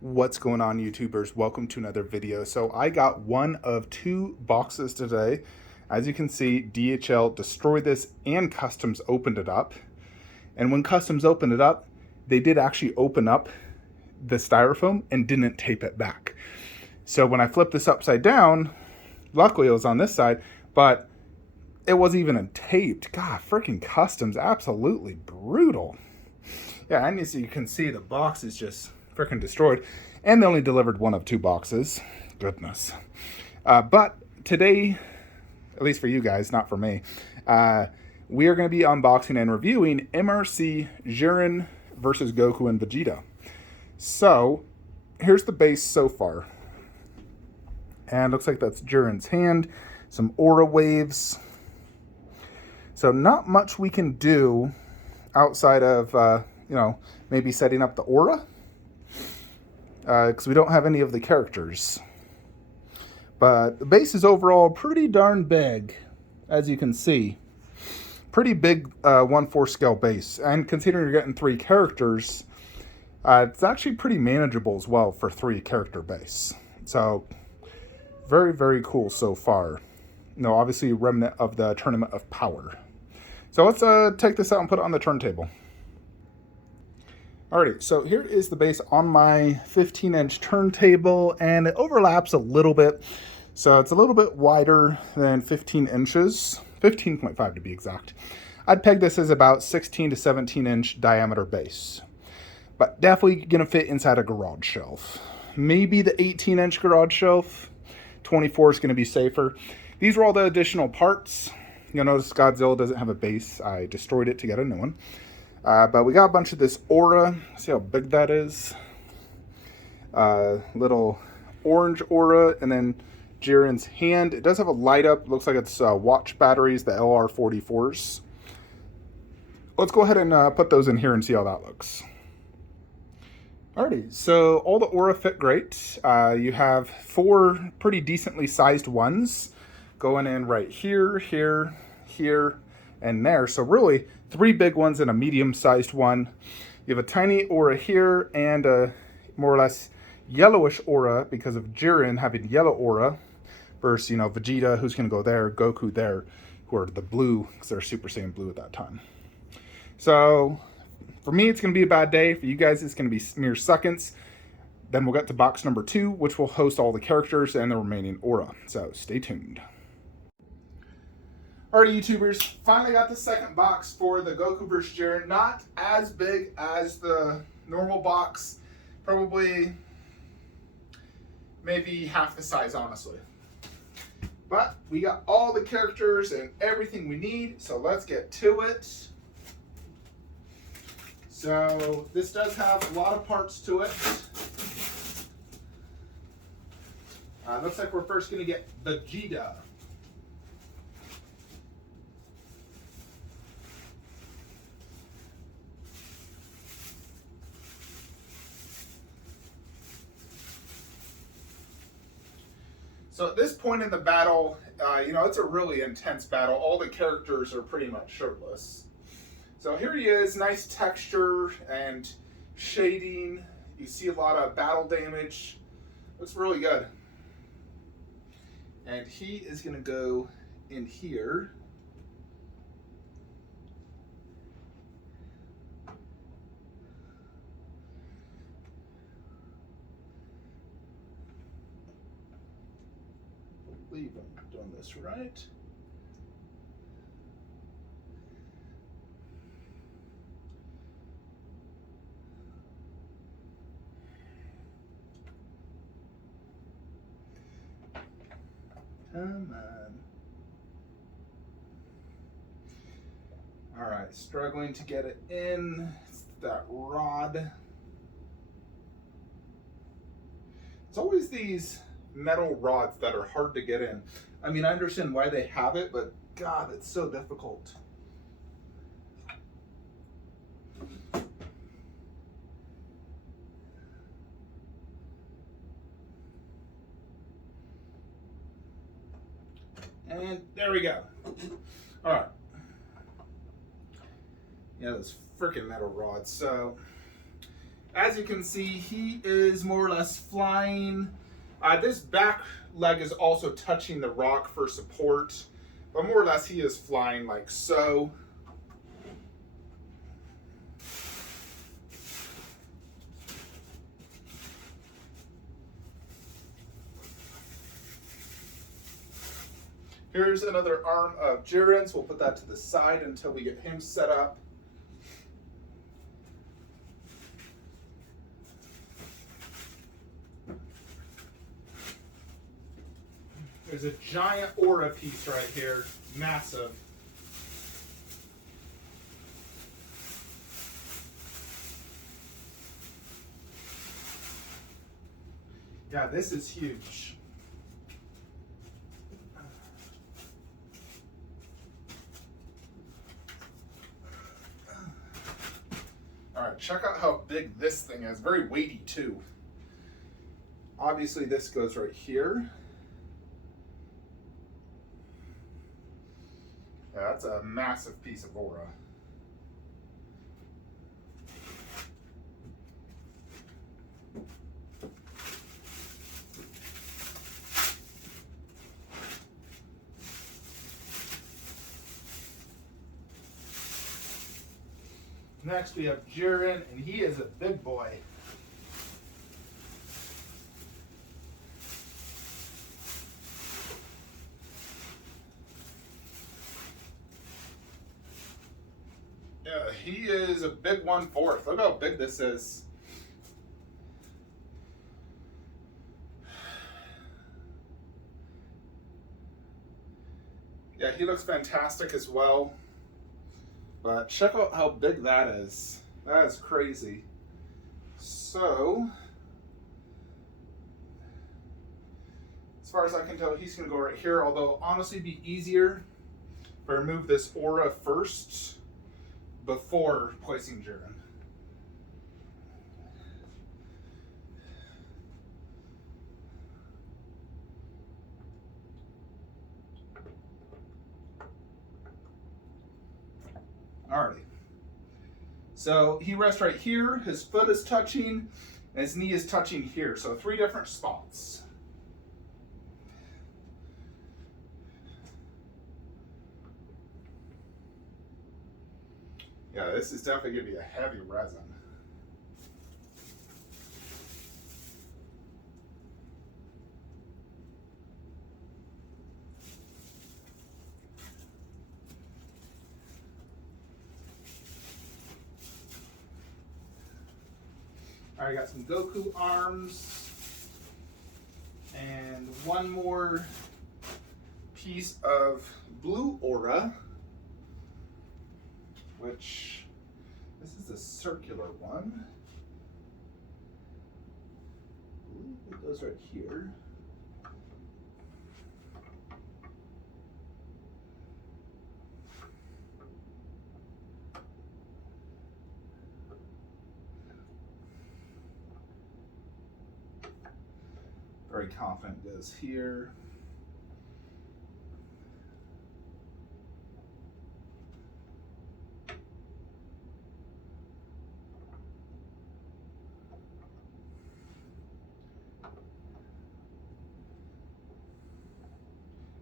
What's going on, YouTubers? Welcome to another video. So I got one of two boxes today. As you can see, DHL destroyed this and Customs opened it up. And when Customs opened it up, they did actually open up the styrofoam and didn't tape it back. So when I flipped this upside down, luckily it was on this side, but it wasn't even taped. God, freaking Customs, absolutely brutal. Yeah, and as you can see, the box is just freaking destroyed, and they only delivered one of two boxes. Goodness. But today, at least for you guys, not for me, we are going to be unboxing and reviewing MRC Jiren versus Goku and Vegeta. So here's the base so far, and looks like that's Jiren's hand, some aura waves. So not much we can do outside of maybe setting up the aura, because we don't have any of the characters. But the base is overall pretty darn big, as you can see. Pretty big 1/4 scale base, and considering you're getting 3 characters, it's actually pretty manageable as well for 3 character base. So very, very cool so far. Obviously remnant of the Tournament of Power. So let's take this out and put it on the turntable. Alrighty, so here is the base on my 15-inch turntable, and it overlaps a little bit. So it's a little bit wider than 15 inches, 15.5 to be exact. I'd peg this as about 16 to 17-inch diameter base, but definitely gonna fit inside a garage shelf. Maybe the 18-inch garage shelf, 24 is gonna be safer. These were all the additional parts. You'll notice Godzilla doesn't have a base. I destroyed it to get a new one. But we got a bunch of this aura. See how big that is? Little orange aura, and then Jiren's hand. It does have a light up. Looks like it's watch batteries, the LR44s. Let's go ahead and put those in here and see how that looks. Alrighty, so all the aura fit great. You have 4 pretty decently sized ones going in right here, here, here, and there. So really 3 big ones and a medium-sized one. You have a tiny aura here and a more or less yellowish aura because of Jiren having yellow aura versus, Vegeta, who's going to go there, Goku there, who are the blue because they're Super Saiyan blue at that time. So for me, it's going to be a bad day. For you guys, it's going to be mere seconds. Then we'll get to box number 2, which will host all the characters and the remaining aura. So stay tuned. Alright, YouTubers, finally got the second box for the Goku vs. Jiren. Not as big as the normal box. Probably maybe half the size, honestly. But we got all the characters and everything we need, so let's get to it. So this does have a lot of parts to it. Looks like we're first going to get Vegeta. So at this point in the battle, it's a really intense battle. All the characters are pretty much shirtless. So here he is, nice texture and shading. You see a lot of battle damage. Looks really good. And he is gonna go in here. I believe I'm doing this right. Come on. All right, struggling to get it in. It's that rod. It's always these metal rods that are hard to get in. I mean, I understand why they have it, but God, it's so difficult. And there we go. All right. Yeah, those freaking metal rods. So as you can see, he is more or less flying. This back leg is also touching the rock for support, but more or less he is flying like so. Here's another arm of Jiren's. We'll put that to the side until we get him set up. There's a giant aura piece right here, massive. Yeah, this is huge. All right, check out how big this thing is. Very weighty too. Obviously this goes right here. Yeah, that's a massive piece of aura. Next we have Jiren, and he is a big boy. Yeah, he is a big 1/4. Look how big this is. Yeah, he looks fantastic as well. But check out how big that is. That is crazy. So, as far as I can tell, he's going to go right here. Although, honestly, it'd be easier if I remove this aura first before placing Jiren. Alrighty. So he rests right here, his foot is touching, and his knee is touching here. So 3 different spots. Yeah, this is definitely going to be a heavy resin. All right, got some Goku arms and one more piece of blue aura, which this is a circular one. It goes right here. Very confident goes here.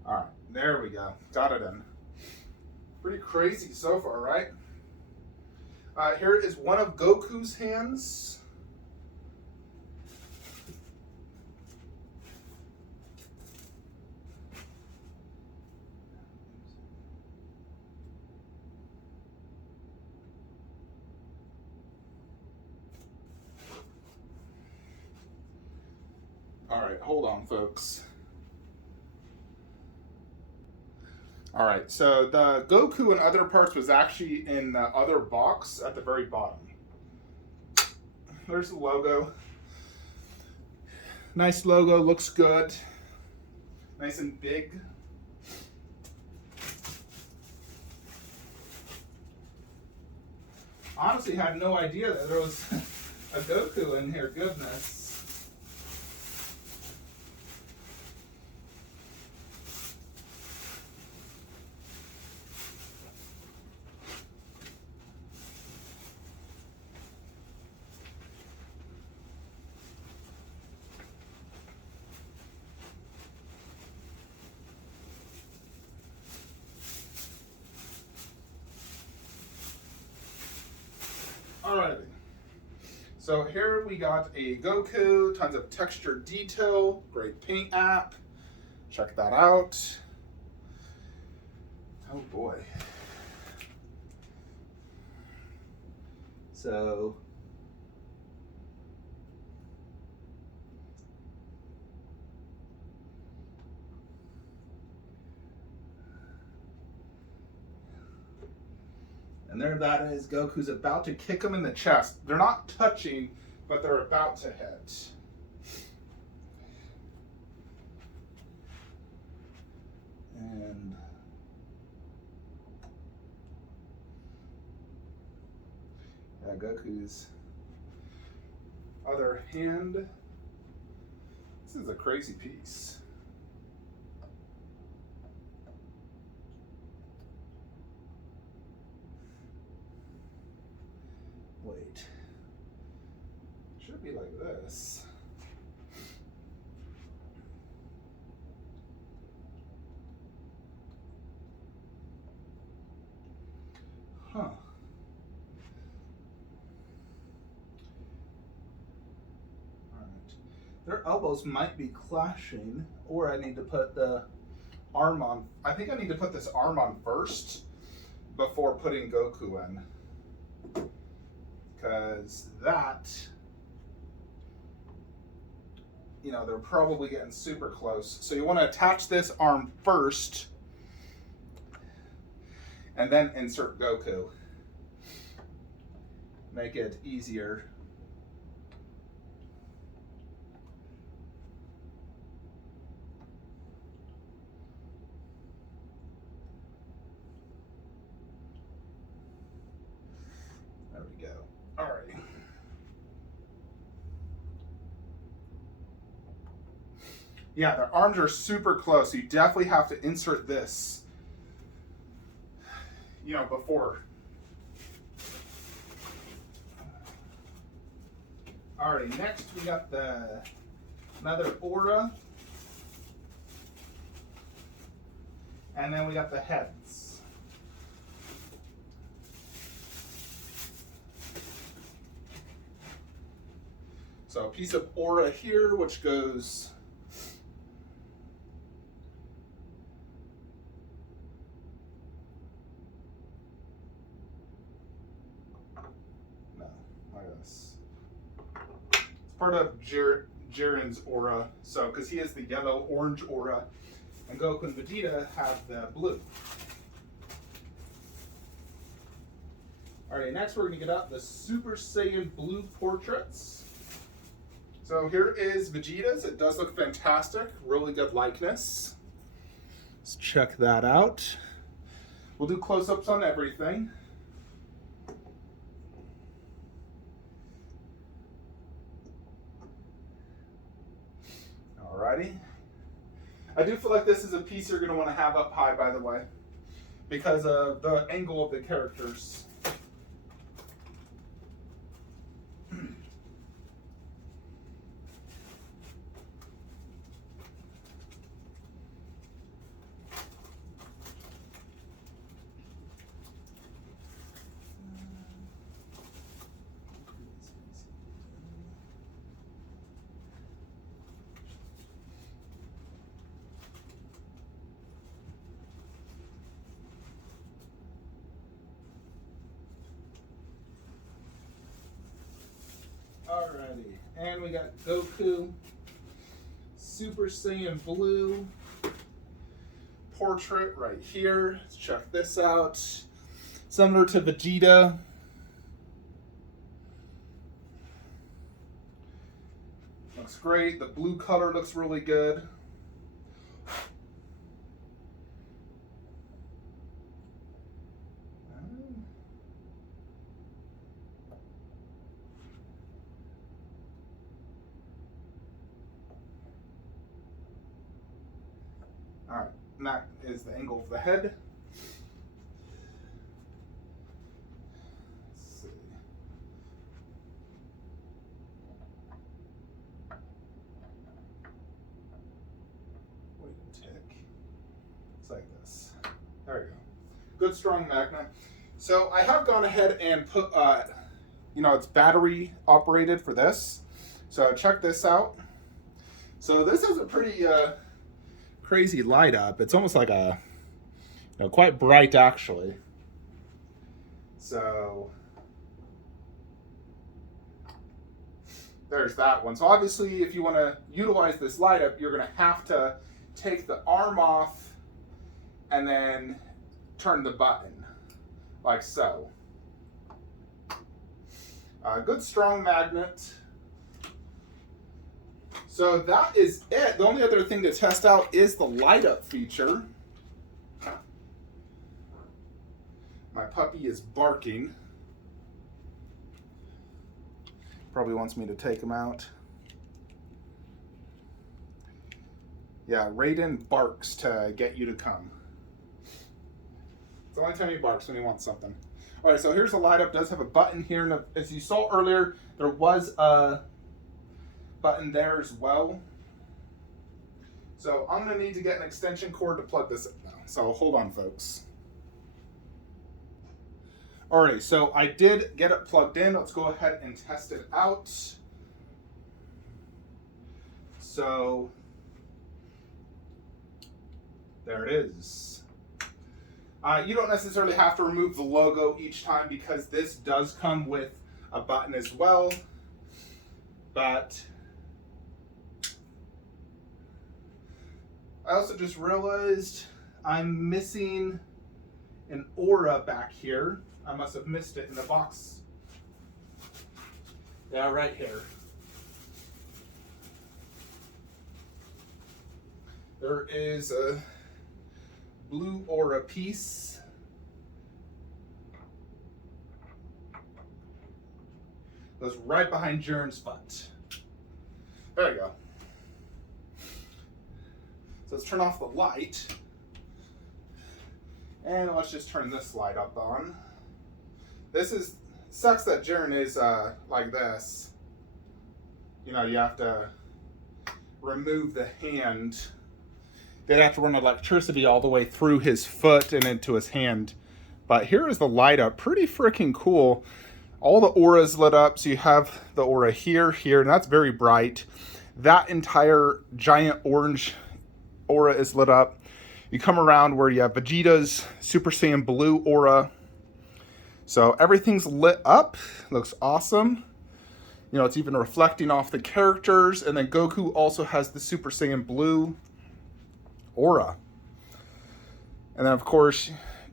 All right, there we go. Got it in. Pretty crazy so far, right? Here is one of Goku's hands. All right, hold on, folks. All right, so the Goku and other parts was actually in the other box at the very bottom. There's the logo. Nice logo, looks good. Nice and big. Honestly, had no idea that there was a Goku in here, goodness. So here we got a Goku, tons of texture detail, great paint app. Check that out. Oh boy. So and there that is. Goku's about to kick him in the chest. They're not touching, but they're about to hit. And yeah, Goku's other hand. This is a crazy piece. Wait. Should be like this. Huh. All right. Their elbows might be clashing, or I need to put the arm on. I think I need to put this arm on first before putting Goku in. Because that, you know, they're probably getting super close. So you want to attach this arm first and then insert Goku. Make it easier. There we go. All right. Yeah, their arms are super close. So you definitely have to insert this, you know, before. All right, next we got another aura. And then we got the heads. So a piece of aura here, which goes part of Jiren's aura, so because he has the yellow-orange aura, and Goku and Vegeta have the blue. Alright, next we're going to get out the Super Saiyan Blue portraits. So here is Vegeta's. It does look fantastic. Really good likeness. Let's check that out. We'll do close-ups on everything. Alrighty. I do feel like this is a piece you're going to want to have up high, by the way, because of the angle of the characters. Alrighty, and we got Goku, Super Saiyan Blue portrait right here. Let's check this out. Similar to Vegeta. Looks great. The blue color looks really good. Alright, and that is the angle of the head. Let's see. Wait a tick. It's like this. There we go. Good strong magnet. So I have gone ahead and put you know, it's battery operated for this. So check this out. So this is a pretty crazy light up. It's almost like a, you know, quite bright actually. So there's that one. So obviously if you want to utilize this light up, you're going to have to take the arm off and then turn the button like so. Good strong magnet. So that is it. The only other thing to test out is the light up feature. My puppy is barking. Probably wants me to take him out. Yeah, Raiden barks to get you to come. It's the only time he barks, when he wants something. All right, so here's the light up. It does have a button here. And as you saw earlier, there was a button there as well. So I'm gonna need to get an extension cord to plug this in now. So hold on, folks. Alrighty, so I did get it plugged in. Let's go ahead and test it out. So there it is. You don't necessarily have to remove the logo each time because this does come with a button as well. But I also just realized I'm missing an aura back here. I must have missed it in the box. Yeah, right here. There is a blue aura piece. Goes right behind Jiren's foot. There you go. So let's turn off the light. And let's just turn this light up on. This sucks that Jiren is like this. You know, you have to remove the hand. They'd have to run electricity all the way through his foot and into his hand. But here is the light up. Pretty freaking cool. All the auras lit up. So you have the aura here, here, and that's very bright. That entire giant orange aura is lit up. You come around where you have Vegeta's Super Saiyan Blue aura. So everything's lit up. Looks awesome. You know, it's even reflecting off the characters. And then Goku also has the Super Saiyan Blue aura. And then, of course,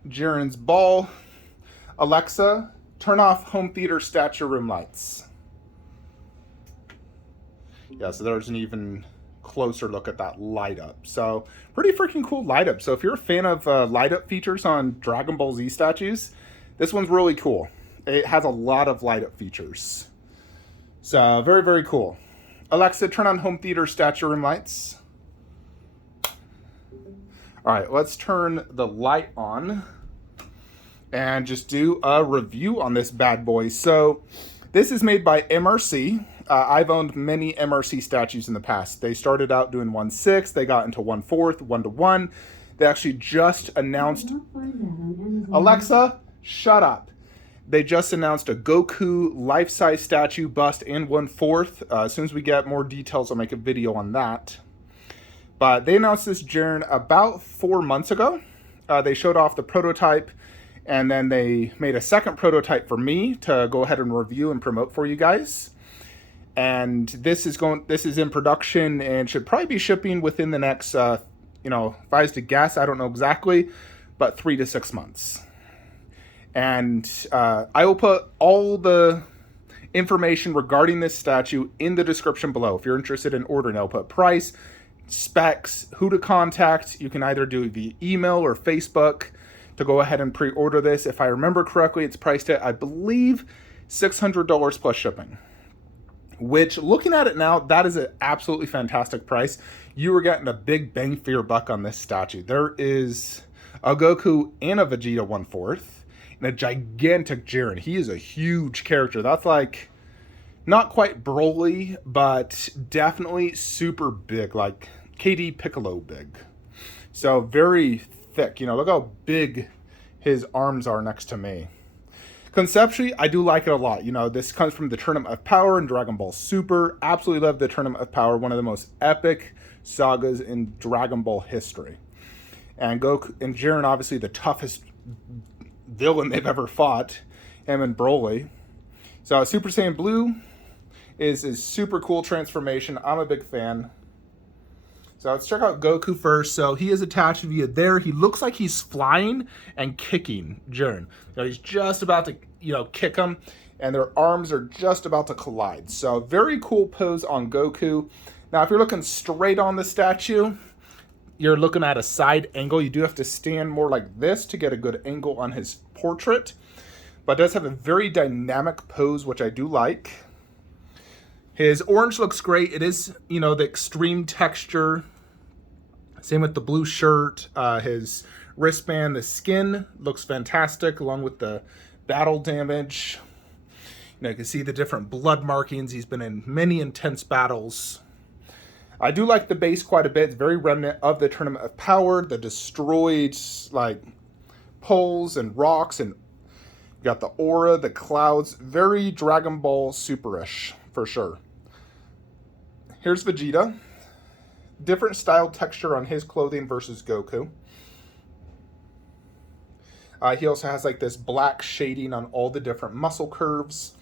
Jiren's ball. Alexa, turn off home theater statue room lights. Yeah, so there's an even closer look at that light up. So pretty freaking cool light up. So if you're a fan of light up features on Dragon Ball Z statues, this one's really cool. It has a lot of light up features. So very, very cool. Alexa, turn on home theater statue room lights. All right, let's turn the light on and just do a review on this bad boy. So this is made by MRC. I've owned many MRC statues in the past. They started out doing 1/6, they got into 1/4, 1:1. They actually just announced... Alexa, shut up. They just announced a Goku life-size statue bust and 1/4. As soon as we get more details, I'll make a video on that. But they announced this Jiren about 4 months ago. They showed off the prototype, and then they made a second prototype for me to go ahead and review and promote for you guys. And this is in production and should probably be shipping within the next, you know, if I was to guess, I don't know exactly, but 3 to 6 months. And I will put all the information regarding this statue in the description below. If you're interested in ordering, I'll put price, specs, who to contact. You can either do it via email or Facebook to go ahead and pre-order this. If I remember correctly, it's priced at, I believe, $600 plus shipping. Which, looking at it now, that is an absolutely fantastic price. You are getting a big bang for your buck on this statue. There is a Goku and a Vegeta 1/4 and a gigantic Jiren. He is a huge character. That's like, not quite Broly, but definitely super big, like KD Piccolo big. So very thick. You know, look how big his arms are next to me. Conceptually, I do like it a lot. You know, this comes from the Tournament of Power and Dragon Ball Super. Absolutely love the Tournament of Power, one of the most epic sagas in Dragon Ball history. And Goku and Jiren, obviously the toughest villain they've ever fought, him and Broly. So Super Saiyan Blue is a super cool transformation. I'm a big fan. So let's check out Goku first. So he is attached via there. He looks like he's flying and kicking Jiren. You know, he's just about to, kick him, and their arms are just about to collide. So very cool pose on Goku. Now, if you're looking straight on the statue, you're looking at a side angle. You do have to stand more like this to get a good angle on his portrait. But it does have a very dynamic pose, which I do like. His orange looks great. It is, the extreme texture. Same with the blue shirt. His wristband, the skin looks fantastic, along with the battle damage. You can see the different blood markings. He's been in many intense battles. I do like the base quite a bit. It's very remnant of the Tournament of Power. The destroyed, poles and rocks, and you got the aura, the clouds. Very Dragon Ball Super-ish, for sure. Here's Vegeta. Different style texture on his clothing versus Goku. He also has this black shading on all the different muscle curves.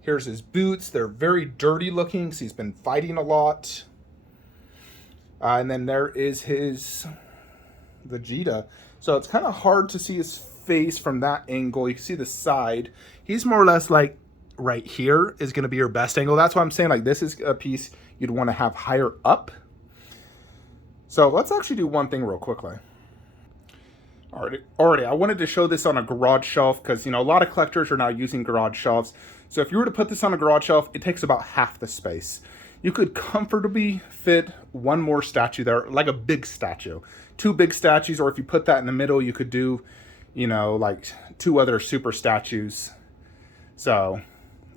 Here's his boots. They're very dirty looking because he's been fighting a lot. And then there is his Vegeta. So it's kind of hard to see his face from that angle. You can see the side. He's more or less right here is going to be your best angle. That's why I'm saying this is a piece you'd want to have higher up. So let's actually do one thing real quickly. Alrighty, I wanted to show this on a garage shelf because, a lot of collectors are now using garage shelves. So if you were to put this on a garage shelf, it takes about half the space. You could comfortably fit one more statue there, like a big statue. 2 big statues, or if you put that in the middle, you could do, 2 other super statues. So,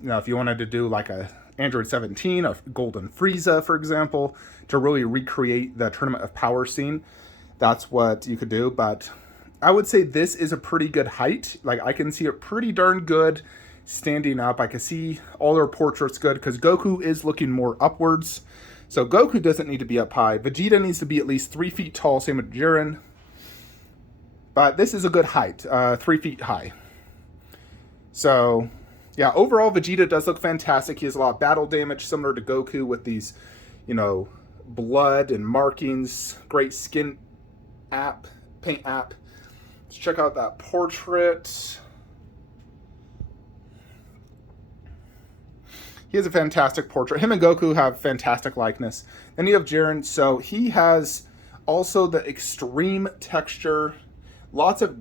if you wanted to do a Android 17, a Golden Frieza, for example, to really recreate the Tournament of Power scene, that's what you could do. But I would say this is a pretty good height. I can see it pretty darn good standing up. I can see all their portraits good because Goku is looking more upwards. So Goku doesn't need to be up high. Vegeta needs to be at least 3 feet tall, same with Jiren. But this is a good height, 3 feet high. So yeah, overall, Vegeta does look fantastic. He has a lot of battle damage, similar to Goku, with these, blood and markings. Great skin paint app. Let's check out that portrait. He has a fantastic portrait. Him and Goku have fantastic likeness. Then you have Jiren. So he has also the extreme texture. Lots of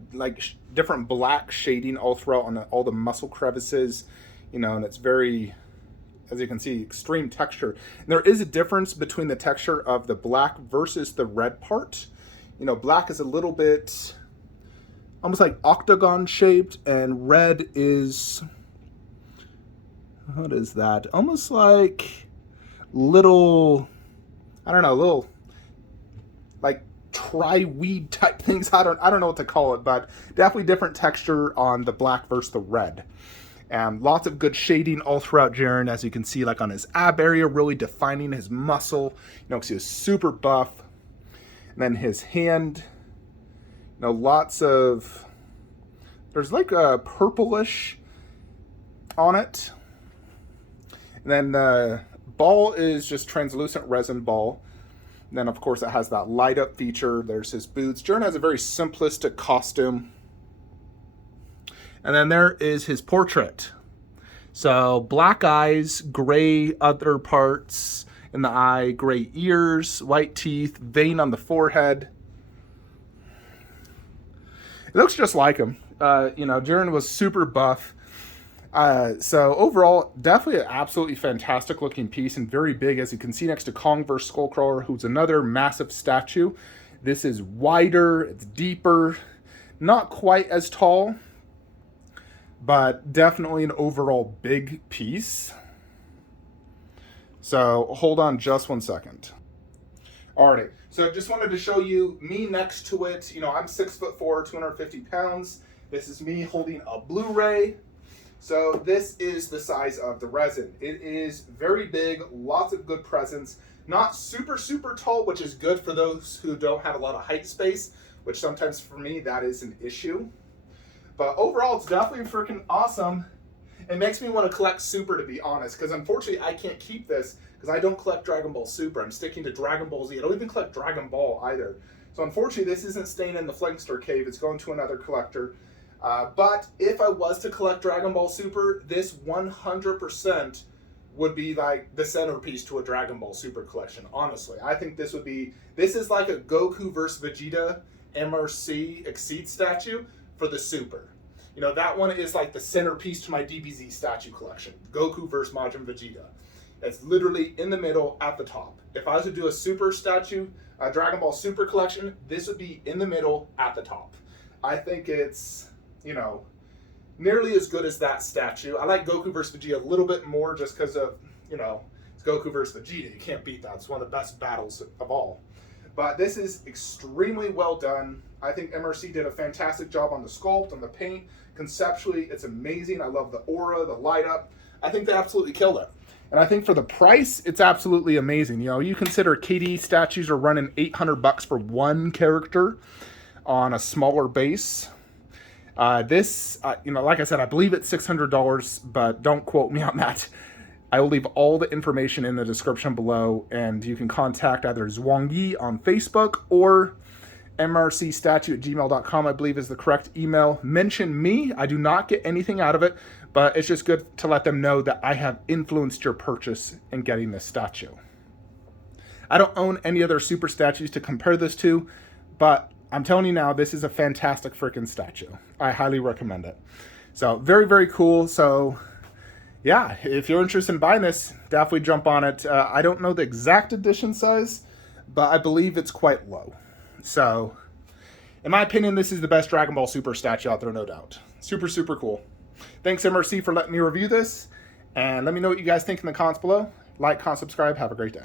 different black shading all throughout on all the muscle crevices, and it's very, as you can see, extreme texture. And there is a difference between the texture of the black versus the red part. Black is a little bit almost octagon shaped, and red is, what is that? Almost little, I don't know, little tri-weed type things. I don't know what to call it, but definitely different texture on the black versus the red. And lots of good shading all throughout Jiren, as you can see, on his ab area, really defining his muscle, because he was super buff. And then his hand, lots of, there's a purplish on it. And then the ball is just translucent resin ball. And then, of course, it has that light up feature. There's his boots. Jiren has a very simplistic costume. And then there is his portrait. So black eyes, gray other parts in the eye, gray ears, white teeth, vein on the forehead. It looks just like him. Jiren was super buff. So overall, definitely an absolutely fantastic looking piece and very big, as you can see next to Kong vs. Skullcrawler, who's another massive statue. This is wider, it's deeper, not quite as tall, but definitely an overall big piece. So hold on just one second. Alrighty, so just wanted to show you me next to it. I'm 6'4", 250 pounds. This is me holding a Blu-ray. So this is the size of the resin. It is very big, lots of good presence. Not super, super tall, which is good for those who don't have a lot of height space, which sometimes for me, that is an issue. But overall, it's definitely freaking awesome. It makes me want to collect Super, to be honest, because unfortunately, I can't keep this because I don't collect Dragon Ball Super. I'm sticking to Dragon Ball Z. I don't even collect Dragon Ball either. So unfortunately, this isn't staying in the Flankster cave. It's going to another collector. But if I was to collect Dragon Ball Super, this 100% would be like the centerpiece to a Dragon Ball Super collection, honestly. I think this is like a Goku vs. Vegeta MRC Exceed statue for the Super. You know, that one is like the centerpiece to my DBZ statue collection. Goku vs. Majin Vegeta. It's literally in the middle at the top. If I was to do a Super statue, a Dragon Ball Super collection, this would be in the middle at the top. I think it's, you know, nearly as good as that statue. I like Goku vs. Vegeta a little bit more just because of, you know, it's Goku vs. Vegeta. You can't beat that. It's one of the best battles of all. But this is extremely well done. I think MRC did a fantastic job on the sculpt, on the paint. Conceptually, it's amazing. I love the aura, the light up. I think they absolutely killed it. And I think for the price, it's absolutely amazing. You know, you consider KD statues are running $800 for one character on a smaller base. This, you know, like I said, I believe it's $600, but don't quote me on that. I will leave all the information in the description below, and you can contact either Zhuangyi on Facebook or mrcstatue@gmail.com, I believe is the correct email. Mention me. I do not get anything out of it, but it's just good to let them know that I have influenced your purchase in getting this statue. I don't own any other Super statues to compare this to, but I'm telling you now, this is a fantastic freaking statue. I highly recommend it. So very, very cool. So yeah, if you're interested in buying this, definitely jump on it. I don't know the exact edition size, but I believe it's quite low. So in my opinion, this is the best Dragon Ball Super statue out there, no doubt. Super, super cool. Thanks, MRC, for letting me review this. And let me know what you guys think in the comments below. Like, comment, subscribe. Have a great day.